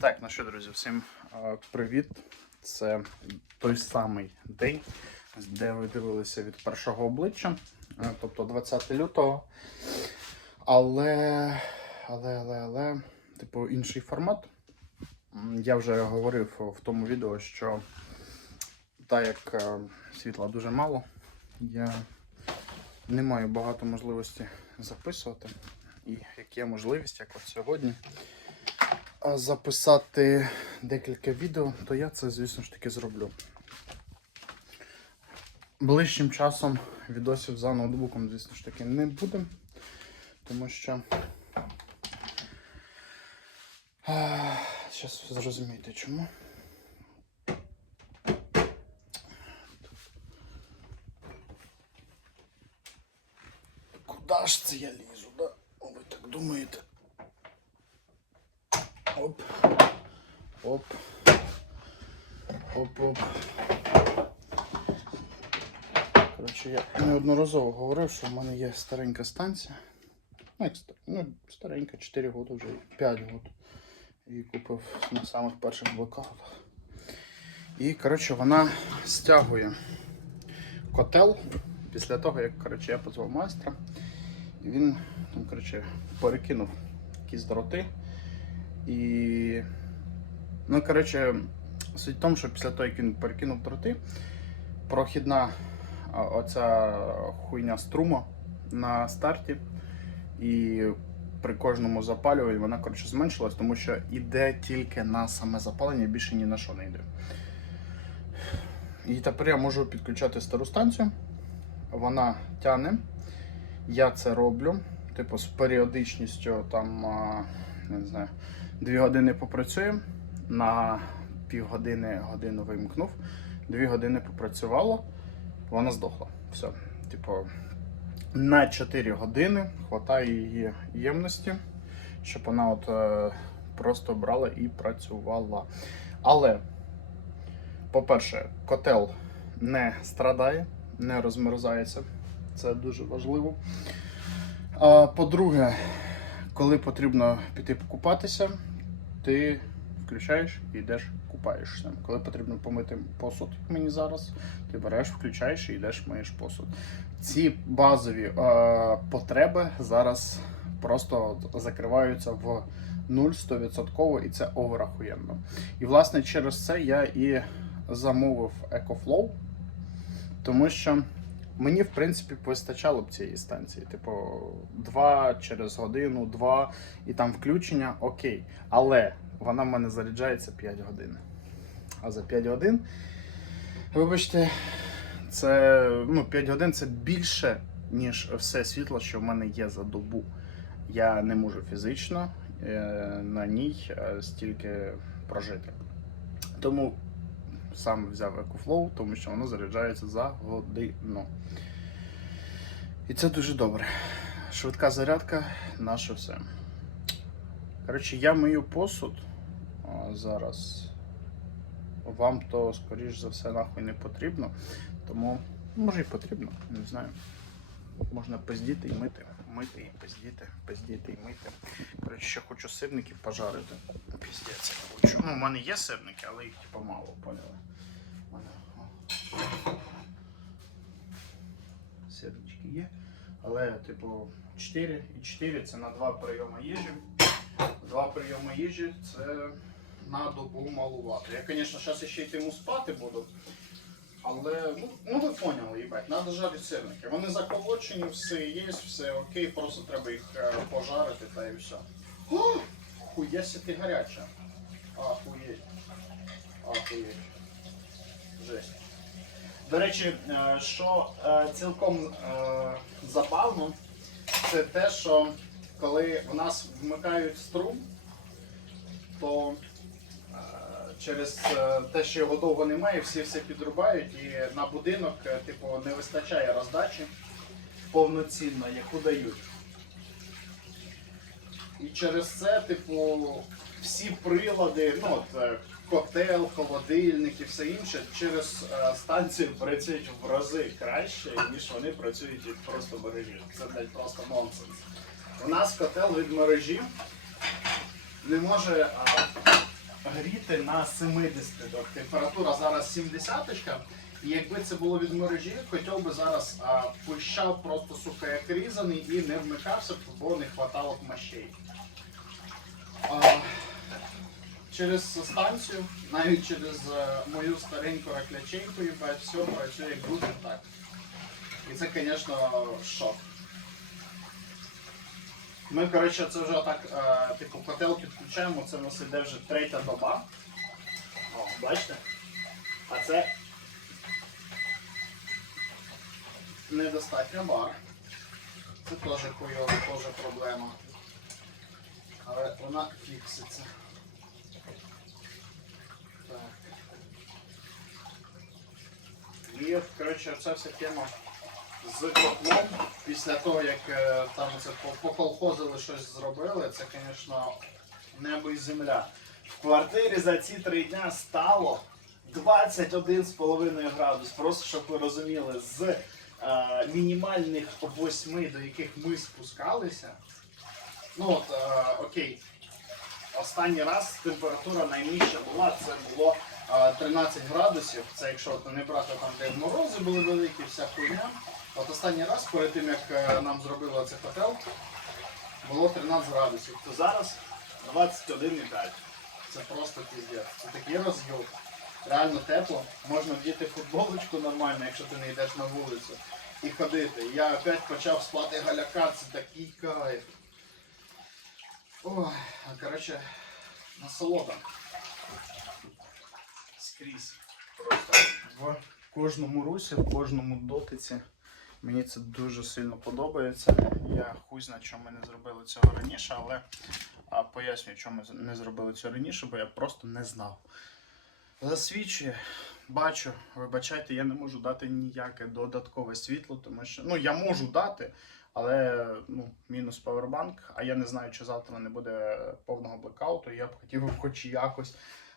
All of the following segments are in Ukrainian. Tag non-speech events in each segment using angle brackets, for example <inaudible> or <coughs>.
Так, ну що, друзі, всім е, привіт. Це той самий день, де ви дивилися від першого обличчя, е, тобто 20 лютого. Але, але, але, але, типу, інший формат. Я вже говорив в тому відео, що так як е, світла дуже мало, я не маю багато можливості записувати. І як є можливість, як от сьогодні, записати декілька відео, то я це, звісно ж таки, зроблю. Ближчим часом відосів за ноутбуком, звісно ж таки, не буде, тому що. Зараз ви зрозумієте чому. Куда ж це я лізу, да? Ви так думаєте? Оп. Оп. Оп-оп. Коротше, я неодноразово говорив, що в мене є старенька станція. Ну, ну, старенька, 4 роки вже, 5 років. Її купив на самих перших блокаутах. І, коротше, вона стягує котел після того, як коротше, я позвав майстра. І він там, коротше, перекинув якісь дроти. І. Ну, коротше, суть в тому, що після того, як він перекинув дроти, прохідна оця хуйня струма на старті. І при кожному запалюванні вона коротше, зменшилась, тому що йде тільки на саме запалення, більше ні на що не йде. І тепер я можу підключати стару станцію. Вона тяне. Я це роблю. Типу, з періодичністю там, не знаю, 2 години попрацюємо, на півгодини годину вимкнув, 2 години попрацювала, вона здохла. Все. Типу, на 4 години хватає її ємності, щоб вона от е, просто брала і працювала. Але, по-перше, котел не страдає, не розмерзається. Це дуже важливо. По-друге, коли потрібно піти покупатися, ти включаєш і йдеш купаєшся. Коли потрібно помити посуд, як мені зараз, ти береш, включаєш і йдеш миєш посуд. Ці базові е, потреби зараз просто закриваються в 0 100% і це оверахуєнно. І власне через це я і замовив EcoFlow, тому що мені, в принципі, вистачало б цієї станції. Типу, два через годину, два, і там включення окей. Але вона в мене заряджається 5 годин. А за 5 годин, вибачте, це ну, 5 годин це більше, ніж все світло, що в мене є за добу. Я не можу фізично е, на ній стільки прожити. Тому сам взяв EcoFlow, тому що воно заряджається за годину. І це дуже добре. Швидка зарядка наше все. Коротше, я мию посуд зараз. Вам то, скоріш за все, нахуй не потрібно. Тому, може і потрібно, не знаю. Можна пиздіти і мити. Мити і пиздіти, пиздіти і мити. Коротше, ще хочу сирників пожарити. Піздець, хочу. Ну, у мене є сирники, але їх типу мало, поняли. Сирнички є. Але, типу, 4 і 4 це на 2 прийоми їжі. Два прийоми їжі це на добу малувато. Я, звісно, зараз ще йтиму спати буду. Але ну, ну ви поняли, їбать, треба жарити сирники. Вони заколочені, все є, все окей, просто треба їх е, пожарити та і все. О, хуєся ти гаряча. Ахуєть. Ахуєть. Жесть. До речі, е, що е, цілком е, забавно, це те, що коли в нас вмикають струм, то через е, те, що його довго немає, всі все підрубають і на будинок е, типу, не вистачає роздачі повноцінно, яку дають. І через це, типу, всі прилади, ну от е, котел, холодильник і все інше, через станцію працюють в рази краще, ніж вони працюють просто мережі. Це блядь, просто нонсенс. У нас котел від мережі не може а, гріти на 70. Тобто температура зараз 70 і якби це було від мережі, хотів би зараз а, пищав просто сука як різаний і не вмикався, бо не хватало б мощей. А, через станцію, навіть через е, мою стареньку ракляченьку, їбать, все працює як буде так. І це, звісно, шок. Ми, коротше, це вже так, е, типу, котел підключаємо, це у нас іде вже третя доба. О, бачите? А це недостатньо бар. Це теж хуйово, теж проблема. Але вона фікситься. Так. І, коротше, ця вся тема з котлом, після того, як е, там це поколхозили щось зробили, це, звісно, небо і земля. В квартирі за ці три дня стало 21,5 градус. Просто щоб ви розуміли, з е, мінімальних 8, до яких ми спускалися. Ну от, е, окей, останній раз температура найнижча була, це було е, 13 градусів. Це якщо не брати там, де морози були великі, вся хуйня. От останній раз, перед тим як е, нам зробили цей хотел, було 13 градусів. То зараз 21,5. Це просто піздець. Це такий розйоб. Реально тепло. Можна вдіти футболочку нормально, якщо ти не йдеш на вулицю. І ходити. Я опять почав спати галяка, це такий кайф. Ой, коротше, насолода. Скрізь. В кожному русі, в кожному дотиці. Мені це дуже сильно подобається. Я хуй знаю, чому ми не зробили цього раніше, але а, пояснюю, чому ми не зробили цього раніше, бо я просто не знав. Засвідчує, бачу, вибачайте, я не можу дати ніяке додаткове світло, тому що ну я можу дати, але ну, мінус павербанк, а я не знаю, чи завтра не буде повного блекауту. Я б хотів хоч якось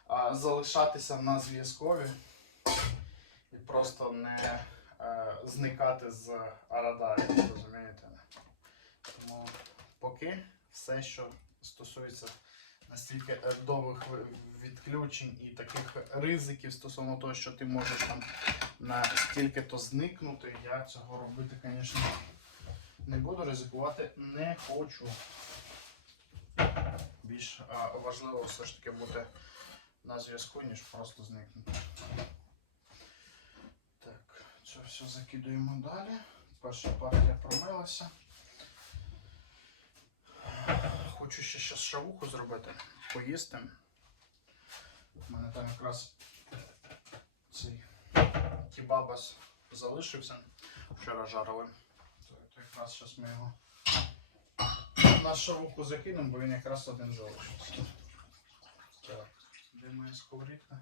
а, залишатися на зв'язкові і просто не зникати з радарів, розумієте? Тому поки все, що стосується настільки е, довгих відключень і таких ризиків стосовно того, що ти можеш там настільки-то зникнути, я цього робити, звісно, не буду ризикувати, не хочу. Більш важливо все ж таки бути на зв'язку, ніж просто зникнути. Це все закидуємо далі. Перша партія промилася. Хочу ще щас шавуху зробити, поїсти. У мене там якраз цей кебабас залишився. Вчора жарили. То, то якраз зараз ми його на шавуху закинемо, бо він якраз один залишився. Так, де моя сковорідка?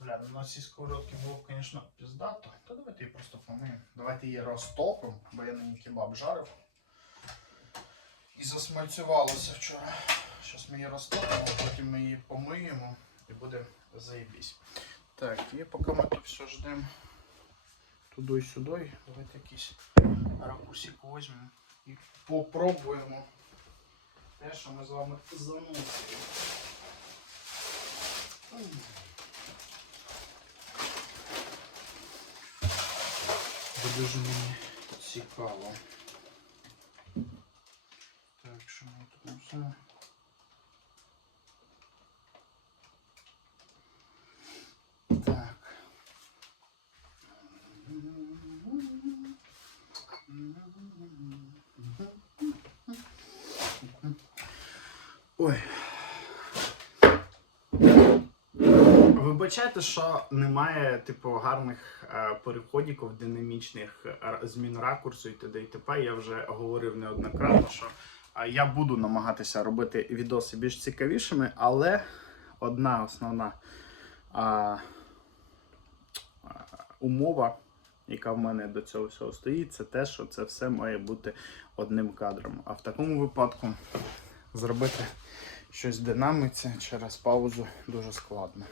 Бля, ну на цій сковородці було звісно, піздато. Та давайте її просто помиємо. Давайте її розтопимо, бо я на ній кебаб жарив. І засмальцювалося вчора. Зараз ми її розтопимо, потім ми її помиємо і буде заєбісь. Так, і поки ми тут все ждемо туди сюди давайте якийсь ракурсик візьмемо і попробуємо те, що ми з вами замусили. Бо дуже мені цікаво. Так, що ми тут все. Так. Ой. Вибачайте, що немає типу гарних переходів динамічних е, змін ракурсу і т.д. і т.п. Я вже говорив неоднократно, що е, я буду намагатися робити відоси більш цікавішими, але одна основна а, умова, яка в мене до цього всього стоїть, це те, що це все має бути одним кадром. А в такому випадку зробити щось в динаміці через паузу дуже складно.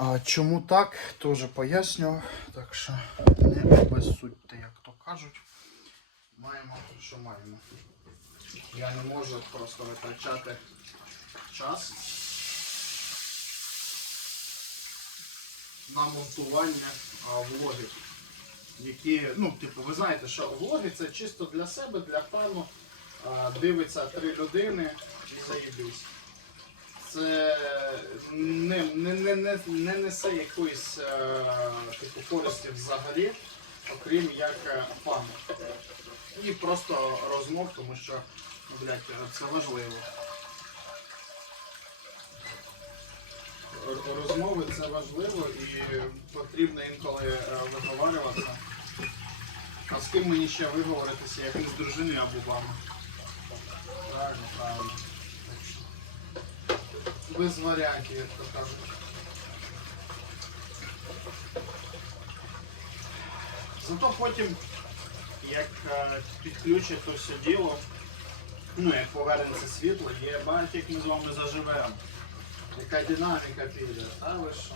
А чому так, теж поясню. Так що не обезсудьте, як то кажуть. Маємо, що маємо. Я не можу просто витрачати час на монтування а, влогів. Які, ну, типу, ви знаєте, що влоги це чисто для себе, для фану. Дивиться три людини і заїбись. Це не, не, не, не, не несе якоїсь е, типу, користі взагалі, окрім як е, фану. І просто розмов, тому що, ну, блядь, це важливо. Розмови це важливо і потрібно інколи е, виговарюватися. А з ким мені ще виговоритися, як не з дружиною або вами? Правильно, правильно. Без варіантів, як то кажуть. Зато потім, як е, підключить то все діло, ну як повернеться світло, є бачить, як ми з вами заживемо. Яка динаміка піде, та ви що?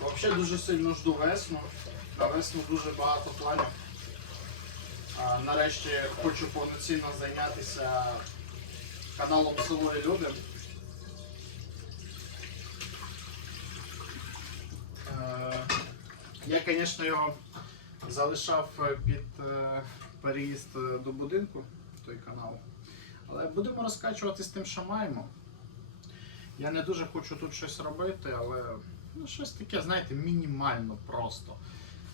Взагалі дуже сильно жду весну. На весну дуже багато планів. Нарешті хочу повноцінно зайнятися каналом Село і Люди. Е, Я, звісно, його залишав е, під е, переїзд до будинку, той канал. Але будемо розкачувати з тим, що маємо. Я не дуже хочу тут щось робити, але ну, щось таке, знаєте, мінімально просто.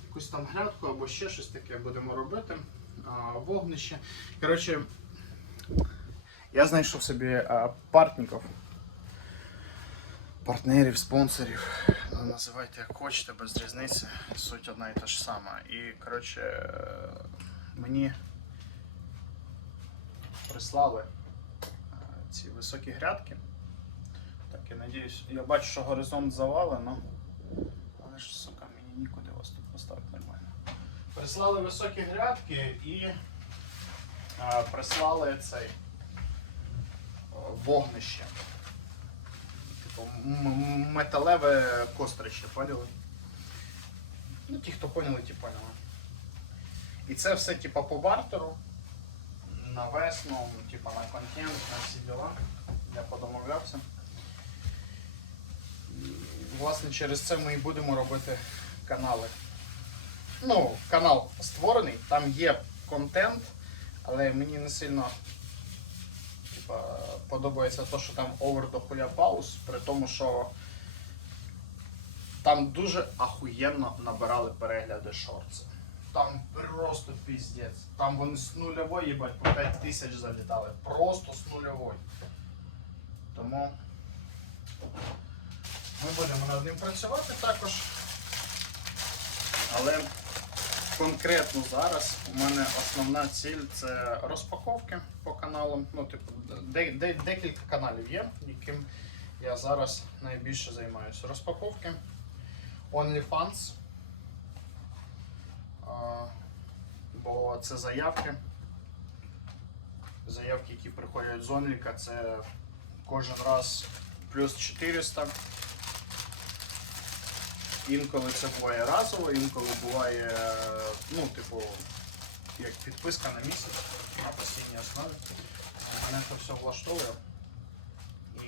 Якусь там грядку або ще щось таке будемо робити. Вогнище. Коротше, я знайшов собі а, партників, партнерів, спонсорів. Ну, Називайте як хочете, без різниці. Суть одна і та ж сама. І коротше, е, мені прислали е, ці високі грядки. Так, я надіюсь, я бачу, що горизонт завалено. Але ж, сука, мені нікуди вас тут поставити нормально. Прислали високі грядки і а, прислали цей вогнище. Типу металеве кострище, поняли? Ну, ті, хто поняли, ті поняли. І це все, типу, по бартеру. На весну, типу, на контент, на всі діла. Я подомовлявся. Власне, через це ми і будемо робити канали. Ну, канал створений, там є контент, але мені не сильно подобається те, що там овер до пауз, при тому, що там дуже ахуєнно набирали перегляди шорти. Там просто піздець. Там вони з нульової, їбать, по 5 тисяч залітали. Просто з нульової. Тому ми будемо над ним працювати також. Але конкретно зараз у мене основна ціль це розпаковки по каналам. Ну, типу, де, де, декілька каналів є, яким я зараз найбільше займаюся. Розпаковки. OnlyFans. Бо це заявки. Заявки, які приходять з Онліка, це кожен раз плюс 400. Інколи це буває разово, інколи буває, ну, типу, як підписка на місяць на постійній основі. Мене це все влаштовує.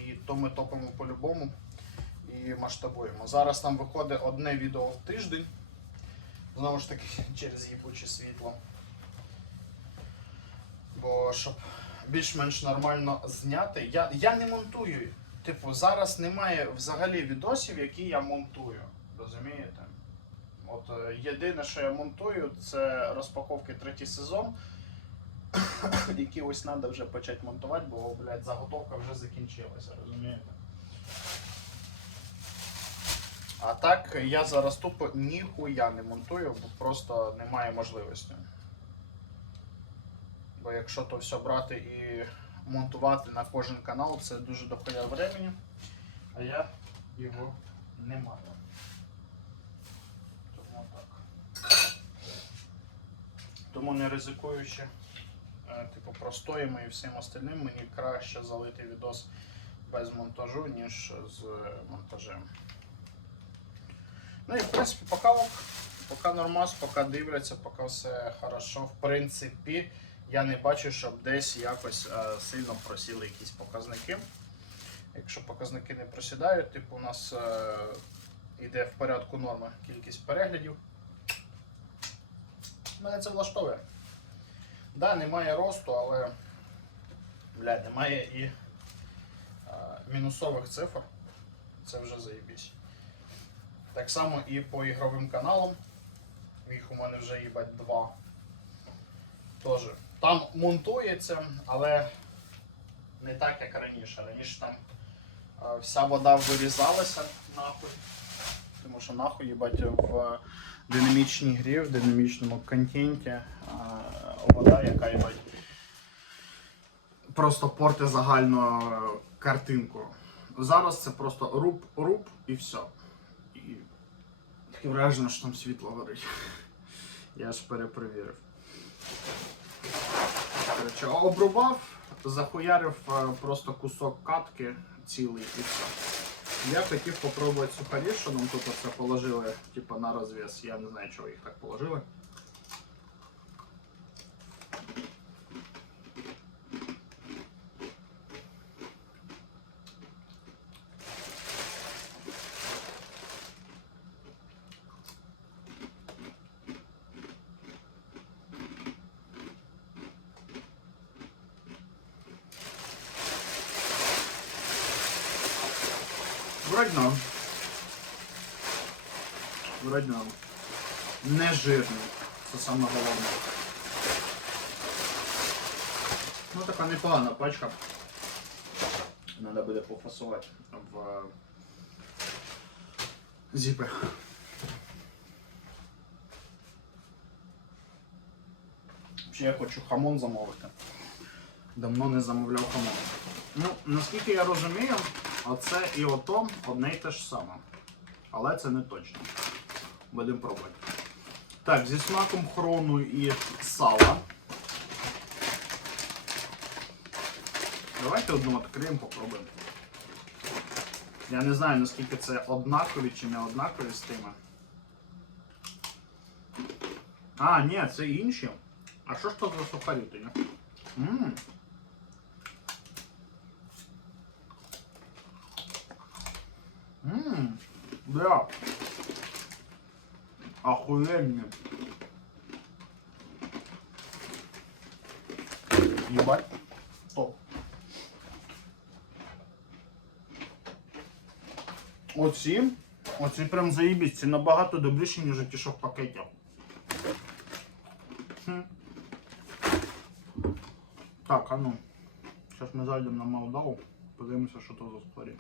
І то ми топимо по-любому і масштабуємо. Зараз нам виходить одне відео в тиждень. Знову ж таки, <laughs> через їбуче світло. Бо щоб більш-менш нормально зняти. Я, я не монтую. Типу, зараз немає взагалі відосів, які я монтую. Розумієте? От е, єдине, що я монтую, це розпаковки третій сезон. <coughs> які ось треба вже почати монтувати, бо, блядь, заготовка вже закінчилася, розумієте? А так я зараз тупо ніхуя не монтую, бо просто немає можливості. Бо якщо то все брати і монтувати на кожен канал, це дуже дохуя времени, а я його не маю. Тому так. Тому не ризикуючи, е, типу, простоями і всім остальним, мені краще залити відос без монтажу, ніж з монтажем. Ну і в принципі, поки ок, поки нормас, поки дивляться, поки все хорошо. В принципі, я не бачу, щоб десь якось е, сильно просіли якісь показники. Якщо показники не просідають, типу у нас е, йде в порядку норми кількість переглядів. Мене це влаштовує. Да, немає росту, але бля, немає і а, мінусових цифр. Це вже заєбісь. Так само і по ігровим каналам. Їх у мене вже їбать два. Тоже. Там монтується, але не так, як раніше. Раніше там а, вся вода вирізалася нахуй. Тому що нахуй їбать в динамічній грі, в динамічному контенті вода, яка їбать просто порти загальну е, картинку. Зараз це просто руб-руб і все. І таке враження, що там світло горить. <laughs> Я ж перепровірив. Коротше, обрубав, захуярив е, просто кусок катки цілий і все. Я хотів попробувати сухарі, що нам тут все положили, типу на розв'яз. Я не знаю, чого їх так положили. Не жирний. Це саме головне. Ну така непогана пачка. Надо буде пофасувати в зіпи. Я хочу хамон замовити. Давно не замовляв хамон. Ну, наскільки я розумію, оце і ото одне й те ж саме. Але це не точно. Будемо пробувати. Так, зі смаком хрону і сала. Давайте одну відкриємо, попробуємо. Я не знаю, наскільки це однакові чи не однакові з тими. А, ні, це інші. А що ж то за сухарі тоді? Ммм. Ммм, бля. Охуенные. Ебать. Оці, оці прям заїбісь, це набагато добріше, ніж ті, що в пакеті. Так, а ну. Зараз ми зайдемо на Молдаву, подивимося, що то за сухарі.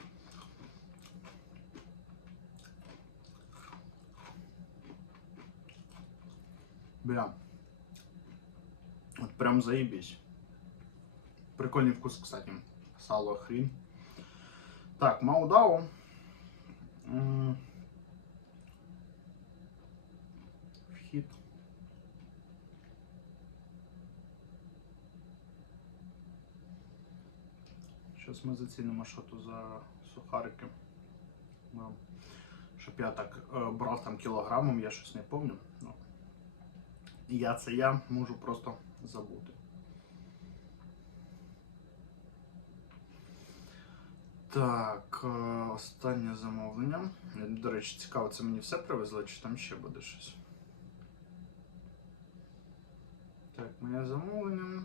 Бля. Вот прям заебись. Прикольный вкус, кстати. Сало хрен. Так, Молдаву. М, Вхід. Зараз ми зацінимо, що то за сухарики. Щоб я так е, брав там кілограмом, я щось не пам'ятаю. Я це я можу просто забути. Так, е, останнє замовлення. До речі, цікаво, це мені все привезли, чи там ще буде щось. Так, моє замовлення.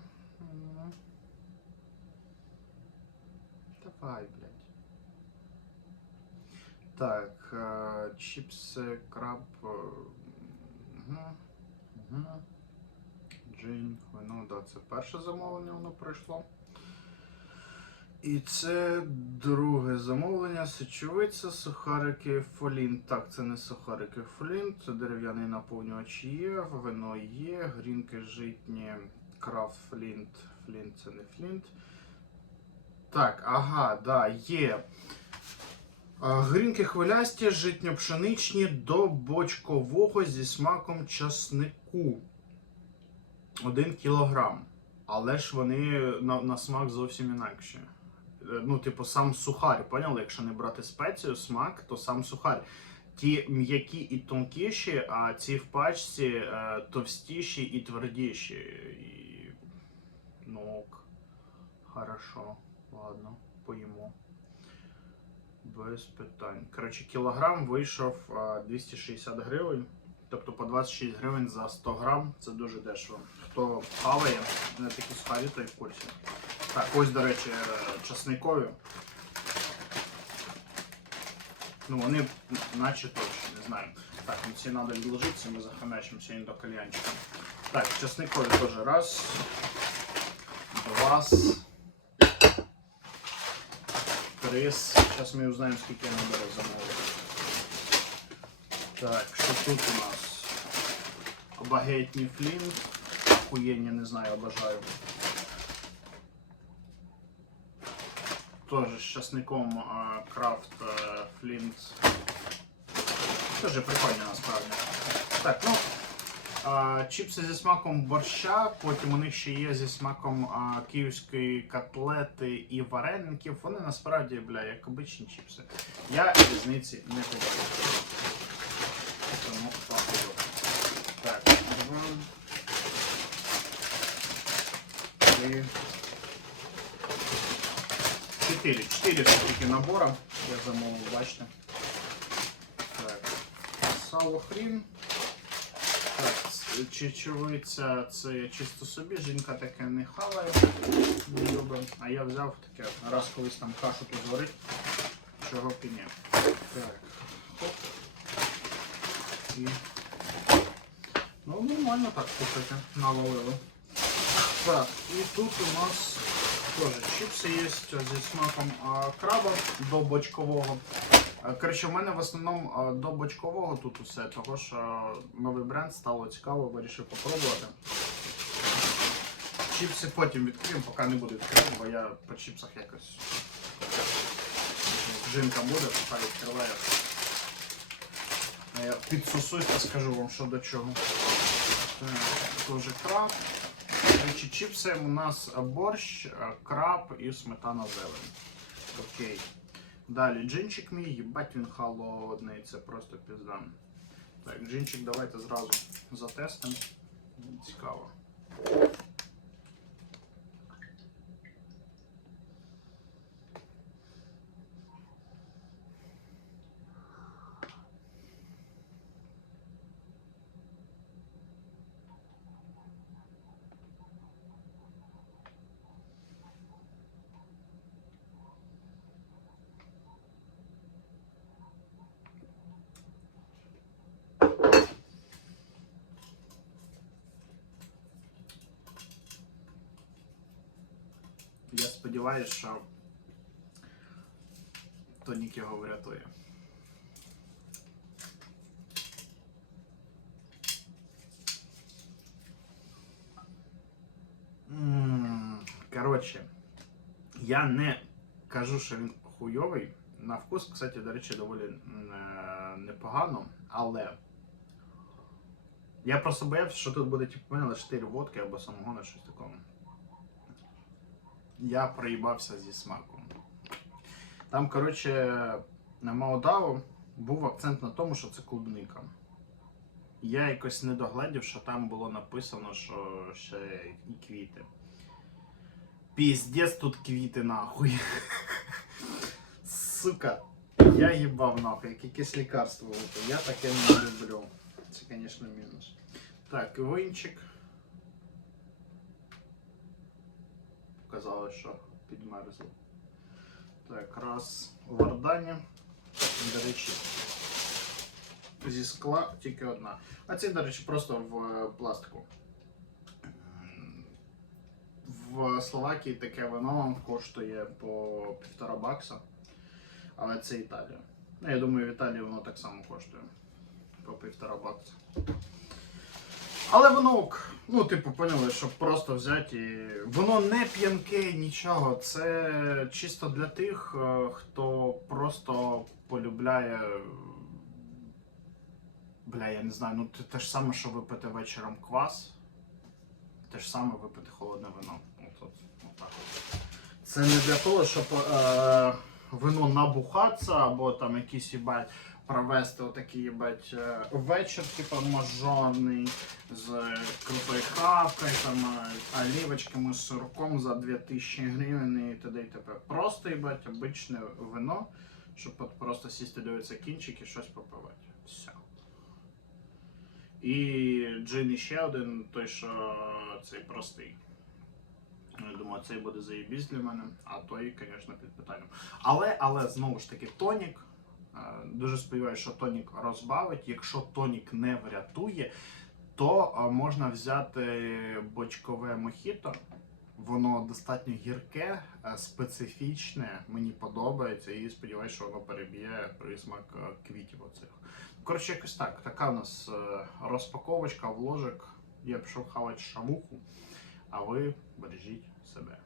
Давай, блядь. Так, е, чіпси, краб. мгм. Угу. Джин, вино, да, це перше замовлення, воно пройшло. І це друге замовлення, сечовиця, сухарики, фолінт. Так, це не сухарики фолінт, це дерев'яний наповнювач є, вино є, грінки житні, крафт флінт, флінт це не флінт. Так, ага, да, є. Грінки хвилясті, житньо-пшеничні до бочкового зі смаком часнику. Один кілограм. Але ж вони на, на смак зовсім інакші. Е, Ну, типу, сам сухар, поняли? Якщо не брати спецію, смак, то сам сухар. Ті м'які і тонкіші, а ці в пачці е, товстіші і твердіші. І... Ну, ок. Хорошо. Ладно, поїмо. Без питань. Коротше, кілограм вийшов 260 гривень. Тобто по 26 гривень за 100 грам. Це дуже дешево. Хто хаває, не такі сухарі, той в курсі. Так, ось, до речі, е, часникові. Ну, вони наче точно, не знаю. Так, ну ці треба відложитися, ми захомячимо сьогодні до кальянчика. Так, часникові теж раз. Два. Три. Зараз ми узнаємо, скільки я наберу замовлення. Так, що тут у нас? Багетні флінт. Охуєння, не знаю, обожаю. Тоже з часником крафт а, флінт. Тоже прикольно насправді. Так, ну. Чіпси зі смаком борща, потім у них ще є зі смаком а, київської котлети і вареників. Вони насправді, бля, як обичні чіпси. Я різниці не побачив. Тому пахую. Так, два. Чотири. Чотири все-таки набора. Я замовив, бачите. Так. Сало хрін. Так, чечевиця це чисто собі, жінка таке не хаває, не любить. А я взяв таке, раз колись там кашу тут чого б і ні. Так, хоп. І... Ну, нормально так, слухайте, навалили. Так, і тут у нас теж чіпси є зі смаком краба до бочкового. Коротше, в мене в основному до бочкового тут усе, того що новий бренд стало цікаво, вирішив попробувати. Чіпси потім відкриємо, поки не буду відкривати, бо я по чіпсах якось. Жінка буде, поки відкриває. А я підсусусь та скажу вам, що до чого. Теж краб. Речі, чіпси у нас борщ, краб і сметана зелень. Окей. Далі джинчик мій, їбать він холодний, це просто пізда. Так, джинчик давайте зразу затестимо. Цікаво. Я сподіваюся, що тонік його врятує. Коротше, я не кажу, що він хуйовий. На вкус, кстати, до речі, доволі е, непогано, але я просто боявся, що тут буде типу, мене 4 водки або самогона, щось такого. Я проїбався зі смаком. Там, коротше, на Маодау був акцент на тому, що це клубника. Я якось не догледів, що там було написано, що ще і квіти. Піздець тут квіти нахуй. Сука, я їбав нахуй, як якесь лікарство. Я таке не люблю. Це, звісно, мінус. Так, винчик. Показали, що підмерзло. Так, раз вардані. До речі, зі скла тільки одна. А це, до речі, просто в е, пластику. В Словакії таке вино коштує по півтора бакса. Але це Італія. Ну, я думаю, в Італії воно так само коштує. По півтора бакса. Але воно, ну, типу, поняли, щоб просто взяти і. Воно не п'янке, нічого. Це чисто для тих, е, хто просто полюбляє. Бля, я не знаю, ну те, те ж саме, що випити вечором квас. Те ж саме випити холодне вино. От, от, от так от. Це не для того, щоб е, вино набухатися або там якісь їбать провести отакий їбать е, вечір, типу мажорний, з крутою хавкою, там е, олівочками, з сирком за 2000 гривень і т.д. і т.п. Просто їбать обичне вино, щоб от просто сісти, дивитися кінчик і щось попивати. Все. І джин іще один, той, що цей простий. Ну, Я думаю, цей буде заєбісь для мене, а той, звісно, під питанням. Але, але знову ж таки, тонік. Е, Дуже сподіваюся, що тонік розбавить. Якщо тонік не врятує, то е, можна взяти бочкове мохіто. Воно достатньо гірке, е, специфічне, мені подобається, і сподіваюся, що воно переб'є присмак квітів оцих. Коротше, якось так. Така у нас розпаковочка, вложик. Я пішов хавати шамуху, а ви бережіть себе.